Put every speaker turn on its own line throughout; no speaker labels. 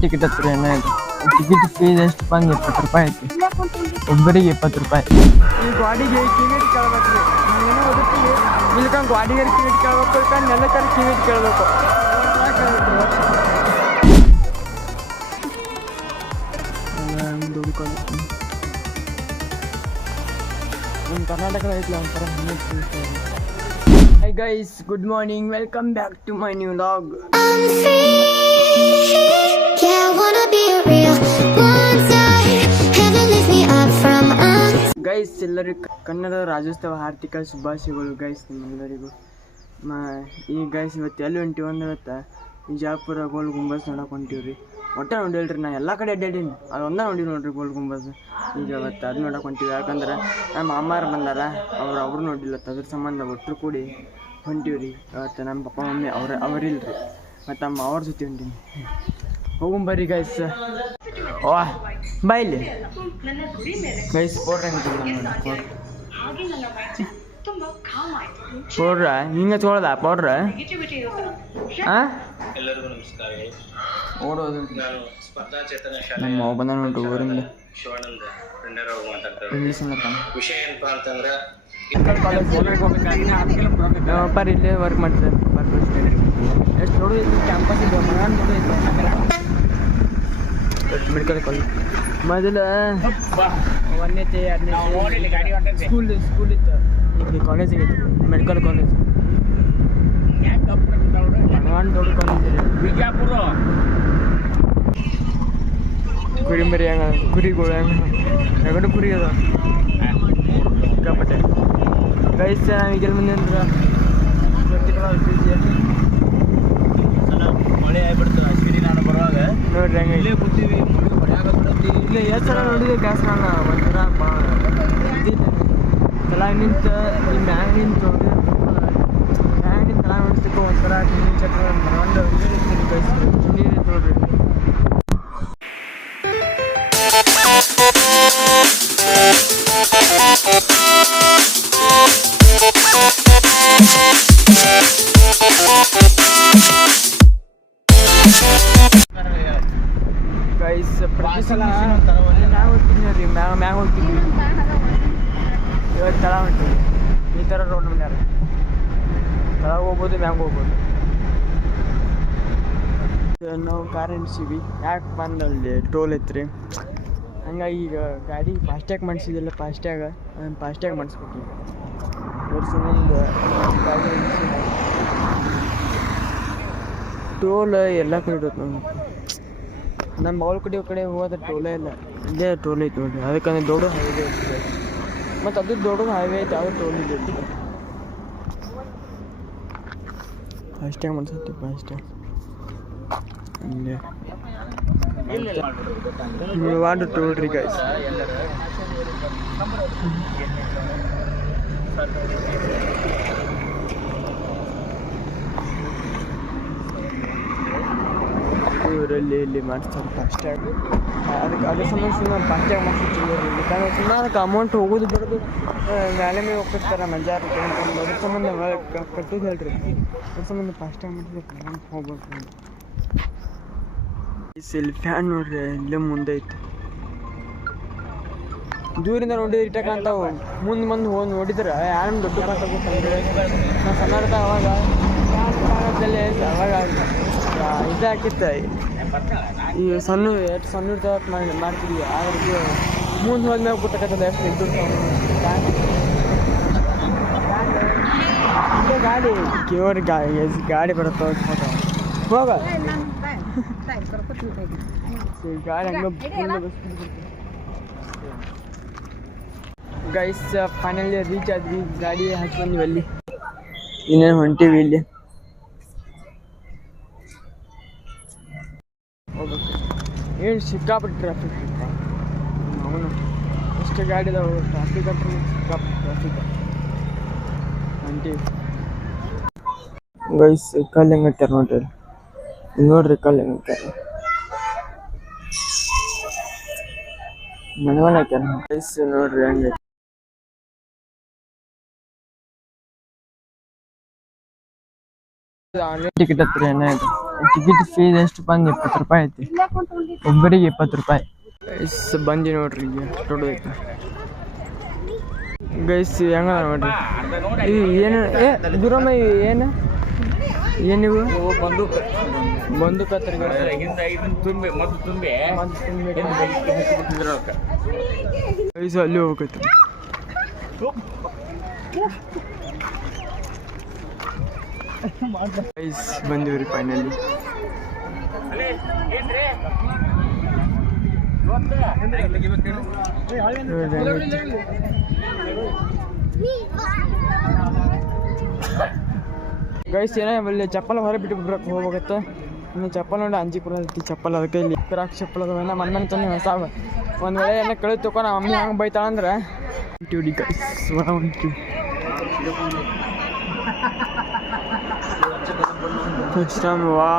Ticket ಹತ್ರ ಏನೋ ಇದೆ ಟಿಕೆಟ್ ಫೀಸ್ ಎಷ್ಟು ಬಂದು ಇಪ್ಪತ್ತು ರೂಪಾಯಿ ಐತಿ ಒಬ್ಬರಿಗೆ ಇಪ್ಪತ್ತು ರೂಪಾಯಿ. ಈ ಗಾಡಿಗೆ ಕಿವಿಟ್ ಕೇಳ್ಬೇಕು. ರೀ ನಾವೇನೋ ಓದುತ್ತೀವಿ ಇಲ್ಕಂಡ್ ಗಾಡಿಗೆ ಕಿವಿಟ್ ಕೇಳ್ಬೇಕು ಇಲ್ಕ ನೆಲಕ್ಕರ ಕಿವಿಟ್ ಕೇಳಬೇಕು. ನಮ್ಮ ಕರ್ನಾಟಕದ ಐತ್ಲ ಒಂಥರ
hi guys good morning welcome back to my new vlog
guys ಎಲ್ಲರಿಗೂ ಕನ್ನಡ ರಾಜ್ಯೋತ್ಸವ ಆರ್ಥಿಕ ಶುಭಾಶಯಗಳು ಗೈಸ್ ನಿಮ್ಮೆಲ್ಲರಿಗೂ. ಮಾ, ಈ ಗೈಸ್ ಇವತ್ತು ಎಲ್ಲಿ ಹೊಂಟಿವಿ ಅಂದ್ರೆ ಬಿಜಾಪುರ ಗೋಲ್ ಗುಂಬಸ್ ನೋಡಕ್ಕೆ ಹೊಂಟಿವಿ ರೀ ಒಟ್ಟೆ ನೋಡಿಲ್ರಿ ನಾ ಎಲ್ಲ ಕಡೆ ಅಡ್ಡಾಡೀನಿ. ಅದು ಒಂದೇ ನೋಡಿ ನೋಡ್ರಿ ಗೋಲ್ ಗುಂಬಸ್ ಈಗ ಇವತ್ತು ಅದು ನೋಡಕ್ಕೆ ಹೊಂಟಿವಿ. ಯಾಕಂದ್ರೆ ನಮ್ಮ ಮಾಮಾರು ಬಂದಾರ, ಅವ್ರು ಅವ್ರು ನೋಡಿಲ್ಲ ಅದ್ರ ಸಂಬಂಧ ಒಟ್ಟರು ಕೂಡಿ ಹೊಂಟೀವಿ ರೀ ಇವತ್ತು ನಮ್ಮ ಪಪ್ಪ, ಮಮ್ಮಿ, ಅವ್ರ ಅವರಿಲ್ರಿ. ಮತ್ತು ನಮ್ಮ ಅವ್ರ ಜೊತೆ ಹೊಂಟೀನಿ. ಹೋಗುಂ ಬರ್ರಿ ಗೈಸ್ ವಾ ಇಲ್ಲಿ. ಗೈಸ್ ಕೊಡ್ರಿ ಪೌಡ್ರ ಹಿಂಗೆ ತೊಳ್ದ ಪೌಡ್ರ ಓಡೋದು ನಮ್ಮ ಬಂದ ನೋಡ್ರಿ ಊರಿಂದ ಇಂಗ್ಲೀಷ್
ವಿಷಯ ಏನಪ್ಪಾ ಅಂತಂದ್ರೆ
ಪರ್ ಇಲ್ಲೇ ವರ್ಕ್ ಮಾಡ್ತಾರೆ ಎಷ್ಟು ನೋಡು ಇಲ್ಲಿ ಕ್ಯಾಂಪಸ್ ಇದೆ ಮನ ಮೆಡಿಕಲ್ ಕಾಲೇಜ್ ಮೊದಲು ಎರಡನೇ ಸ್ಕೂಲ್ ಸ್ಕೂಲ್ ಇತ್ತು. ಇಲ್ಲಿ ಕಾಲೇಜ್ ಆಗೈತಿ ಮೆಡಿಕಲ್ ಕಾಲೇಜ್ ಹನುಮಾನ್ ದೊಡ್ಡ ಕಾಲೇಜ್ ಇದೆ
ಬಿಜಾಪುರ.
ಕುರಿ ಮರಿ ಹಂಗ ಕುರಿಗಳು ಹೆಂಗ ಎರಡು ಕುರಿ ಅದ ಸಿಕ್ಕಾಪಟ್ಟೆ ಗೈಸ್ ನಾವು ಈಗೆಲ್ಲ ಮುಂದೆ ಅಂದ್ರೆ?
ಮಳೆ ಆಗ್ಬಿಡ್ತು ಅಶ್ವಿನಿ ನಾನು ಬರುವಾಗ.
ನೋಡ್ರಿ ಹಂಗೆ.
ಇಲ್ಲೇ ಕೂತೀವಿ
ಇಲ್ಲ ಎಷ್ಟು ಸಲ ನೋಡಿದ್ವಿ ಗ್ಯಾಸ್ ನಾನು ಒಂಥರ ತಲಾಗ ನಿಂತು ಈ ಮ್ಯಾಗ ನಿಂತು ಮ್ಯಾಗ ನಿಂತು ತಲಾಗ ನೋಡ್ತಿಕ್ಕೋ ಒಂಥರ ತಿಂಡಿ ಚಕ್ರ ಮರವಂಡ ಗೈಸ್ ನೀರು ನೋಡ್ರಿ. ಥರ ಕೆಳಗೆ ಹೋಗ್ಬೋದು ಮ್ಯಾಂಗ್ ಹೋಗ್ಬೋದು. ನಾವು ಕಾರ್ ಎಣಿಸೀವಿ. ಯಾಕೆ ಬಂದಲ್ಲಿ ಟೋಲ್ ಐತ್ರಿ ಹಂಗಾಗಿ ಈಗ ಗಾಡಿ ಫಾಸ್ಟ್ಯಾಗ್ ಮಾಡಿಸಿದಿಲ್ಲ ಫಾಸ್ಟ್ಯಾಗ ಫಾಸ್ಟ್ಯಾಗ್ ಮಾಡಿಸ್ಬೇಕು ಈಗ. ಸಂಬಂಧ ಗಾಡಿ ಟೋಲ್ ಎಲ್ಲ ಕಡೆ ಇಡುತ್ತೆ ನಮ್ಮ ಮಗಳ ಕಡೆ ಕಡೆ ಹೋದ್ರೆ ಟೋಲೇ ಇಲ್ಲ ಇದೇ ಟೋಲ್ ಐತೆ ನೋಡಿರಿ. ಅದಕ್ಕೆ ದೊಡ್ಡ ಹೈವೇ ಐತೆ ಮತ್ತು ಅದು ದೊಡ್ಡ ಹೈವೇ ಐತೆ ಅದು ಟೋಲ್ ಇದೆ. ಅಷ್ಟೇ ಮನ್ಸತ್ತೆ ಅಷ್ಟೇ. ಇಲ್ಲೇ ವಾಡ್ ಟೋಲ್ ರೀ ಗೈಸ್ ಇಲ್ಲಿ ಇಲ್ಲಿ ಮಾಡಿಸ್ತಾರೆ ಫಾಸ್ಟ್ಯಾಗ್ ಅದಕ್ಕೆ ಅದ್ರ ಸಂಬಂಧ ಸುಮ್ಮನೆ ಫಾಸ್ಟ್ಯಾಗ್ ಮಾಡಿಸ್ತೀವಿ ಯಾಕಂದ್ರೆ ಸುಮ್ಮನೆ ಅದಕ್ಕೆ ಅಮೌಂಟ್ ಹೋಗೋದು ಬರೋದು ಮೇಲೆ ಮೇಲೆ ಹೋಗ್ತಿರ್ತಾರೆ ಮಂಜಾರು ಅದ್ರ ಸಂಬಂಧ ಕಟ್ಟೋದು ಹೇಳ್ರಿ. ಅದ್ರ ಸಂಬಂಧ ಫಸ್ಟ್ ಟೈಮ್ ಅಮೌಂಟ್ ಹೋಗ್ಬೇಕು ಇಲ್ಲಿ ಫ್ಯಾನ್ ನೋಡ್ರಿ, ಇಲ್ಲೇ ಮುಂದೆ ಐತೆ. ದೂರಿಂದ ನೋಡಿದ್ರೆ ಇಟ್ಟ ಮುಂದೆ ಮುಂದೆ ಹೋಗಿ ನೋಡಿದ್ರೆ ಯಾರು ದೊಡ್ಡ ಕಾಣ್ತಾವು ನಾ ಕನ್ನಡದ ಅವಾಗ ಅವಾಗ ಇದಾಕಿತ್ತ. ಈ ಸಣ್ಣ ಎಷ್ಟು ಸಣ್ಣ ಇರ್ತಾವ ಮಾಡಿ ಮಾಡ್ತಿದ್ವಿ ಆದ್ರೆ ಮುಂದೆ ಹೋದ್ಮೇಲೆ ಗೊತ್ತಾಗತ್ತದ ಎಷ್ಟು ಇದ್ದು ಗಾಡಿ ಕೇವರ್ ಗಾಡಿ ಗಾಡಿ ಬರುತ್ತೆ ಹೋಗ. ಗಾಡಿ ಹಂಗೆ ಗೈಸ್ ಫೈನಲಿ ರೀಚ್ ಆದ್ವಿ. ಗಾಡಿ ಹಾಕ್ಬಂದ್ವಿ ಅಲ್ಲಿ. ಇನ್ನೇನು ಹೊಂಟೀವಿ ಇಲ್ಲಿ? ಏನು ಸಿಕ್ಕಾಪಟ್ಟೆ ಟ್ರಾಫಿಕ್ ಅವನು ಎಷ್ಟು ಗಾಡಿ ಇದಾವೆ ಟ್ರಾಫಿಕ್ ಅಂತ ಸಿಕ್ಕಾಪಟ್ಟೆ ಟ್ರಾಫಿಕ್ ಹೊಂಟೀವಿ ಗೈಸ್ ಕಲ್ಲು ಹೆಂಗೆ ಹಾಕ್ಯಾರ ನೋಡ್ರಿ ನೋಡ್ರಿ ಕಲ್ಲು ಹೆಂಗೆ ಹಾಕ್ಯಾರ ಮನೆಗಳು ಹಾಕ್ಯಾರ ಗೈಸ್ ನೋಡ್ರಿ ಹಂಗೆ ಆನ್ಲೈನ್ ಟಿಕೆಟ್ ಹತ್ರ ಏನಾಯ್ತು ಟಿಕೆಟ್ ಫೀಸ್ ಎಷ್ಟು? ಬಂದು ಇಪ್ಪತ್ತು ರೂಪಾಯಿ ಐತಿ. ಒಬ್ಬರಿಗೆ ಇಪ್ಪತ್ತು ರೂಪಾಯಿ. ಗೈಸ್ ಬಂದಿ ನೋಡ್ರಿ, ಈಗ ನೋಡೋದಕ್ಕೆ ಗೈಸ್ ಹೆಂಗ ನೋಡ್ರಿ? ಇದು ಏನು, ಏ ಗುರಮ್ಮ ಏನು? ಏನಿವು
ಬಂದು
ಬಂದು ಹತ್ರ
ಹಿಂದ ತುಂಬಿ
ಗೈಸ್ ಅಲ್ಲಿ ಹೋಗುತ್ತೆ ಬಂದಿವ್ರಿ ಫೈನಲಿ ಗೈಸ್ ಏನೋ ಅಲ್ಲಿ ಚಪ್ಪಲ್ ಹೊರ ಬಿಟ್ಟು ಬಿಡ್ಬೇಕು ಹೋಗ್ಬೇಕತ್ತ ಇನ್ನು ಚಪ್ಪಲ್ ನೋಡಿ ಅಂಜಿಪುರ ಬರ್ತೈತಿ ಚಪ್ಪಲ್, ಅದಕ್ಕೆ ಇಲ್ಲಿ ಕ್ರಾಕ್ ಚಪ್ಪಲ್ ಅದಾವ. ನಮ್ಮ ಅಣ್ಣನ ತಂದು ಹೊಸ ಒಂದು ವೇಳೆ ಏನೋ ಕಳೆದು ತಗೋ ನಮ್ಮ ಮಮ್ಮಿ ಹಂಗೆ ಬೈತಾಳಂದ್ರೆ. ಟ್ಯೂಡಿ ಗೈಸ್ ಒಳ ಹೊಂಟಿವಿ ಫಸ್ಟ್ ಟೈಮ್ ವಾ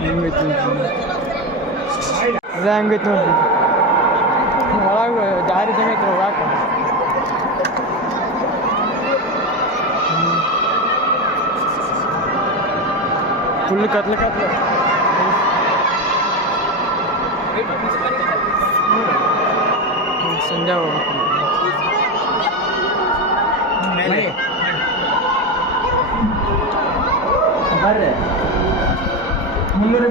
ಹೆಂಗೈತಿ ನೋಡ್ರಿ ಇದು ಹೆಂಗೈತಿ ನೋಡ್ರಿ ಒಳಗೆ ದಾರಿ ಐತಿ ಹೋಗಾಕ ಫುಲ್ ಕತ್ಲೆ ಕತ್ಲೆ ಸಂಜೆ ಹೋಗ್ಬೇಕು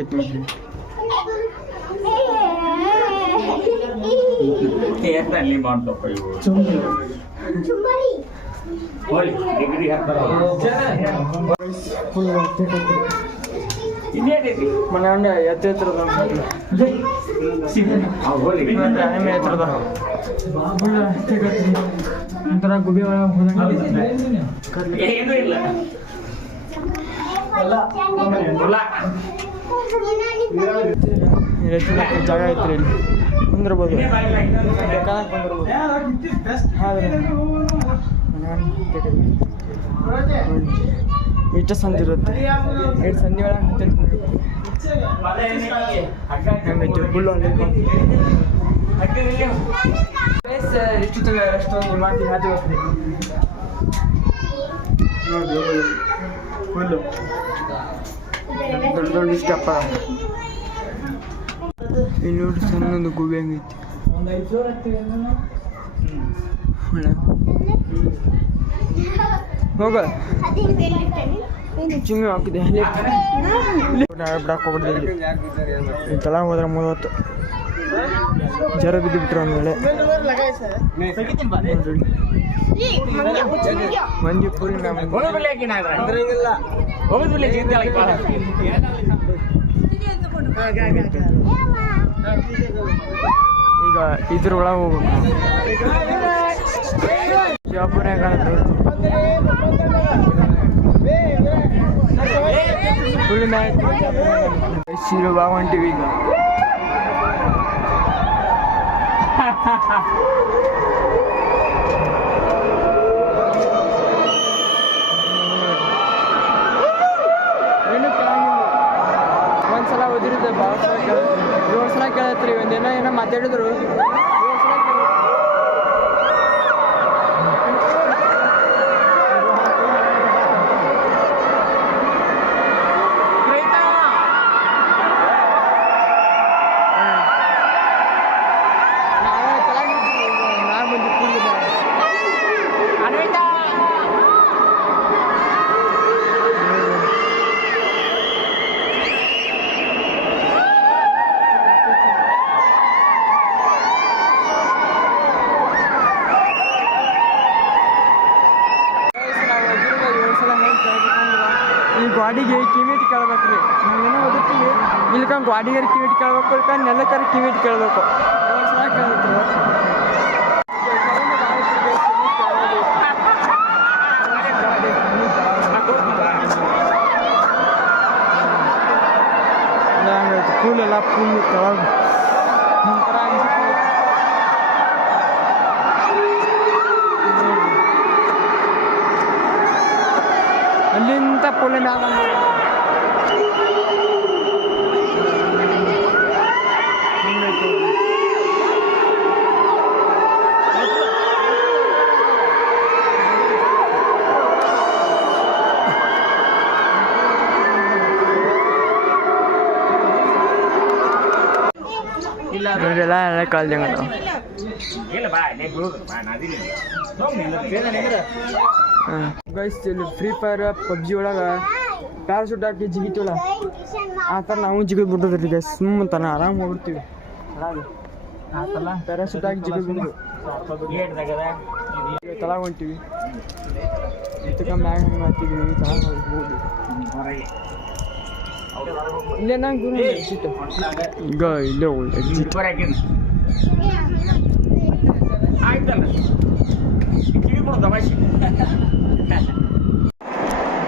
ಹತ್ರ ಹಂಗೈತಿ ನೋಡ್ರಿ
ಎಷ್ಟು ಅಲ್ಲಿ ಮಾಡ್ತಪ್ಪ ಇವು ಹೋಯ್ ಡಿಗ್ರಿ ಹಾಕ್ತಾರ
ಫುಲ್
ಇನ್ನೇನೈತಿ
ಮನಾಂಡ ಎತ್ತ ಎತ್ತರದ
ಅವ್ ಹೋಲಿ
ಎಮ್ಮೆ ಎತ್ತರದ ಫುಲ್ ಒಂಥರ ಗುಬಿ ಒಳಗೆ ಹೋದಂಗೆ
ಏನೂ ಇಲ್ಲ ಹೊಲ
ಎಷ್ಟು ಜಾಗ ಐತ್ರಿ ಇಲ್ಲಿ ಕುಂದ್ರಬೋದು ಎಷ್ಟು ಸಂಜೆ ಇರುತ್ತೆ ಎಷ್ಟು ಸಂಜೆ ಒಳಗೆ ಹಂಗೈತಿ ಫುಲ್ ಅಲ್ಲಿ ಎಷ್ಟು ತಗ ಎಷ್ಟೊಂದು ಮಾಡಿ ಹಾಕಿ ದೊಡ್ಡ ದೊಡ್ಡ ಸ್ಟೆಪ್ ಇಲ್ಲಿ ನೋಡಿ ಸಣ್ಣದು ಗುಬಿ ಹಂಗೈತಿ. ಹೋಗ. ಚಿಮ್ಮಿ ಹಾಕಿದೆ. ಬಿಡಕ್ಕೆ ಹೋಗ್ಬಿಡ್ದೆ ಹೋದ್ರೆ ಮೂವತ್ತು. ಜರ ಬಿದ್ದು ಬಿಟ್ರು ಒಂದು ವೇಳೆ. ನೋಡ್ರಿ. ಮಂಜು ಫುಲ್ ನಮ್ಮ
ಹೋಗಿ ಬಿಡ್ಲಿ ಆಕಿ ನಾಳೆ. ಹೋಗಿ ಬಿಡ್ಲಿ ಜೀವಿತ ಆಕಿ ಬಾಳ.
ಈಗ ಇದ್ರ ಒಳಗೆ ಹೋಗ್ಬೇಕು ಕಾಣುತ್ತೆ ಫುಲ್ ಈಗ ಏನು ಕೇಳಂಗಿಲ್ಲ. ಒಂದ್ಸಲ ಓದಿರುತ್ತೆ ಭಾಳ ಸಲ ಏಳು ಸಲ ಕೇಳತ್ರಿ ಒಂದೇನೋ ಏನೋ ಮಾತಾಡಿದ್ರು ಏಳು ಸಲ ಕೇಳತ್ರಿ. ನಾವೇ ಕೆಳಗಿದ್ವಿ, ನಾವ್ ಗಾಡಿಗೆ ಕಿವಿಟ್ ಕೇಳ್ಬೇಕ್ರಿ ನಾವೇನೋ ಓದಿರ್ತೀವಿ ಗಾಡಿಗಾರ ಕಿವಿಟ್ ಕೇಳ್ಬೇಕು ಇಲ್ಲ ನೆಲಕರ ಕಿವಿಟ್ ಕೇಳ್ಬೇಕು ಸಲ ಒಟ್ಟು. ಹಂಗಾಯ್ತು ಫುಲ್ ಎಲ್ಲ ಫುಲ್ ಕೆಳಗೆ. ಅಲ್ಲಿಂದ ಪುಲ್ ಮ್ಯಾಗ ಎಲ್ಲ ಎಲ್ಲ ಕಳ್ದಂಗ ಗೈಸ್ ಇಲ್ಲಿ ಫ್ರೀ ಫೈರ್ ಪಬ್ಜಿ ಒಳಗೆ ಪ್ಯಾರಾಶೂಟ್ ಹಾಕಿ ಜಿಗಿತೀವಲ್ಲ, ಆ ಥರ ನಾವು ಜಿಗಿದ್ ಬಿಡ್ತದ್ರಿ ಗೈಸ್ ಸುಮ್ಮನೆ ಆರಾಮ್ ಹೋಗ್ಬಿಡ್ತೀವಿ. ಪ್ಯಾರಾಶೂಟ್ ಹಾಕಿ ಜಿಗಿದ್ ಬಿಡ್ದು ತಳಗ ಹೊಂಟಿವಿ. ಇದಕ್ಕೆ ಮ್ಯಾಗ ಹಂಗೆ ಹಾಕಿದ್ವಿ, ತಲಾಗ ಹೋಗ್ಬೋದು ಇಲ್ಲೇ ನಂಗೆ ಗುರು ಸೀಟ್ ಈಗ ಇಲ್ಲೇ ಹೋಗಿ ಎಕ್ಸಿಟ್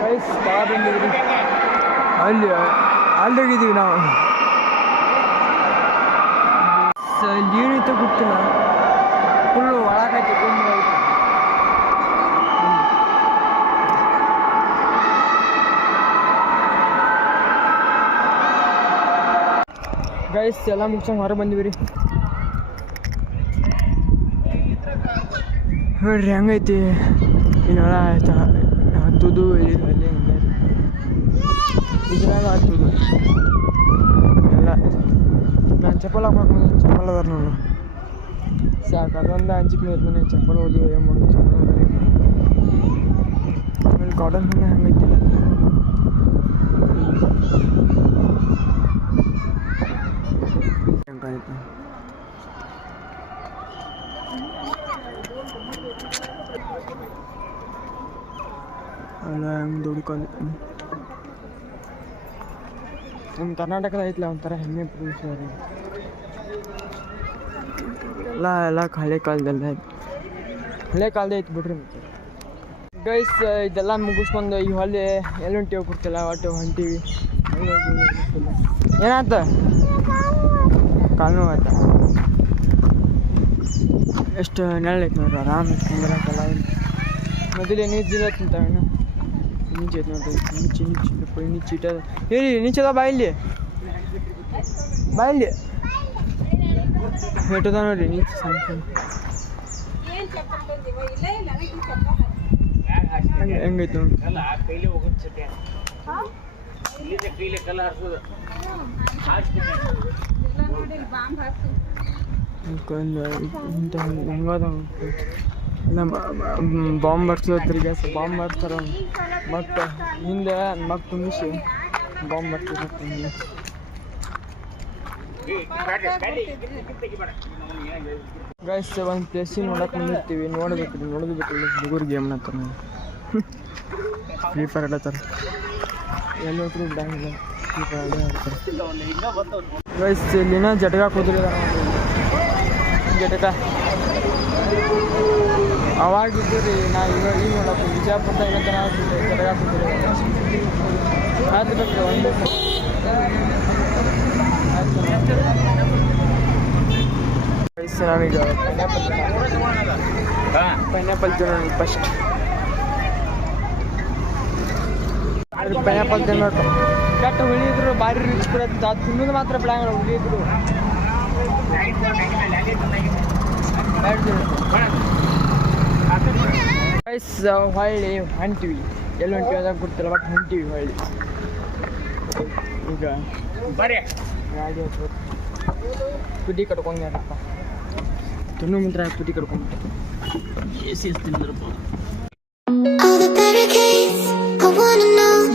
ಗೈಸ್ ತಳ ಬಂದಿದ್ರಿ ಅಲ್ಲಿ ಅಲ್ಲಿ ಹೋಗಿದ್ದೀವಿ ನಾವು. ಸ- ಇಲ್ಲಿ ಏನೈತೆ ಗೊತ್ತಿಲ್ಲ. ಫುಲ್ಲು ಒಳಗೈತೆ ತುಂಬ ಐತೆ ಗೈಸ್ ಎಲ್ಲ ಮುಗ್ಸಂಗೆ ಹೊರ ಬಂದಿವಿ ರೀ ನೋಡ್ರಿ, ಹಂಗೈತಿ? ಇನ್ನೊಳ ಆಯ್ತಾ? ಹತ್ತುದು ಇಲ್ಲಿ, ಅಲ್ಲಿ ಹಂಗೆ ಇದ್ರಾಗ ಹತ್ತುದು. ಎಲ್ಲ. ನಾನು ಚಪ್ಪಲ್ ಹಾಕ್ಬೇಕು ಚಪ್ಪಲ್ ಅದಾರ ನೋಡು. ಸಾಕು, ಅದೊಂದು ಅಂಜಿಕೆ ಇರ್ತಾನೆ ಚಪ್ಪಲ್ ಹೋದು ಏನು ಮಾಡೋದು? ಚಪ್ಪಲ್ ಹೋದ್ರಿ ಆಮೇಲೆ ಕಾಟನ್ ಹಂಗೆ ಹಂಗೈತಿ? ಅಲ್ಲ ಹಂಗೆ ದುಡ್ಕೊಂಡು ನಮ್ಮ ಕರ್ನಾಟಕದ ಐತ್ಲ ಒಂಥರ ಹೆಮ್ಮೆ ಪ್ರದೇಶ ಎಲ್ಲ ಎಲ್ಲ ಹಳೆ ಕಾಲದಲ್ಲ ಹಳೆ ಕಾಲದ ಐತೆ ಬಿಡ್ರಿ ಮತ್ತೆ. ಗೈಸ್ ಇದೆಲ್ಲ ಮುಗಿಸ್ಕೊಂಡು ಈ ಹೊಲೆ ಎಲ್ಲಿ ಹೊಂಟಿವಿ ಕೊಡ್ತಿಲ್ಲ ಒಟ್ಟು ಹೊಂಟೀವಿ. ಏನಾಯ್ತ? ಕಾಲು ಆಯ್ತ ಎಷ್ಟು ನೆರಳೈತೆ ನೋಡ್ರಿ ಆರಾಮ ಮೊದಲೇ ನೀರು ತಿಂತಾವಣ್ಣ ನೀಚೆ ಐತೆ ನೋಡ್ರಿ ನೀಚೆ ನೀಚೆ ಪೈ ನೀಚೆ ಇಟ್ಟ ಹೇಳಿ ನೀಚದ ಬಾ ಇಲ್ಲಿ ಬಾ ಇಲ್ಲಿ ಎಟ್ಟದ ನೋಡ್ರಿ ನೀಚೆ ಸಣ್ಣ ಸಣ್ಣ ಹಂಗೆ ಹೆಂಗೈತೆ ನೋಡಿ ಇಂಥ ಹಂಗದ ನಮ್ಮ ಬಾಂಬ್ ಬರ್ಸೋದ್ರಿ ಗ್ಯಾಸ್ ಬಾಂಬ್ ಬರ್ತಾರ ಮತ್ತು ಹಿಂದೆ ಮಗ್ ತುಂಬಿಸಿ ಬಾಂಬ್ ಬರ್ತಿರುತ್ತೆ ಗೈಸ್ ಒಂದು ಪ್ಲೇಸಿಗೆ ನೋಡಕ್ಕೆ ಬಂದಿರ್ತೀವಿ. ನೋಡ್ಬೇಕು, ನೋಡಬೇಕು ಹುಡುಗರು ಗೇಮ್ ಅನ್ನತ್ತಾರ ಫ್ರೀ ಫೈರ್ ಎಲ್ಲ ತರ ಹೋದ್ರು ಬಿಡಂಗಿಲ್ಲ ಫ್ರೀ ಫೈರ್ ಆಡೇ ಆಡ್ತಾರೆ. ಗೈಸ್ ಇಲ್ಲಿನ ಜಟಕ ಕೂದ್ರಿ ಜಟಕ. ಅವಾಗಿದ್ದು ರೀ ನಾ ಇವಾಗ ಈಗ ನೋಡಪ್ಪ ಬಿಜಾಪುರದಾಗ ಜಟಕ ಕೂದ್ರಿ ಆಯ್ತು ಬೇಕು ಒಂದು ಗೈಸ್ ನಾನೀಗ ಪೈನಾಪಲ್ ತಿನ್ನೋಣ ಫಸ್ಟ್ ಪೈನಾಪಲ್ ತಿನ್ನೋಟು ಕೆಟ್ಟ ಹುಳಿದ್ರು, ಭಾರಿ ರುಚಿ ಕೊಡತ್ತೆ ಅದು ತಿನ್ನೋದು ಮಾತ್ರ ಬಿಡಂಗಿಲ್ಲ ಹುಳಿದ್ರು. ಗೈಸ್ ಹೊಳ್ಳಿ ಹೊಂಟಿವಿ. ಎಲ್ಲಿ ಹೊಂಟಿವಿ ಅಂತ ಗೊತ್ತಿಲ್ಲ ಬಟ್ ಹೊಂಟಿವಿ ಹೊಳ್ಳಿ. ಈಗ
ಬರೀ
ಗಾಡಿ ಪುಡಿ ಕಟ್ಕೊಂಡ್ಯಾರಪ್ಪ ತಿನ್ನು ಮುಂತ್ರ ಪುಡಿ ಕಟ್ಕೊಂಡ್ಬಿಟ್ಟು
All the barricades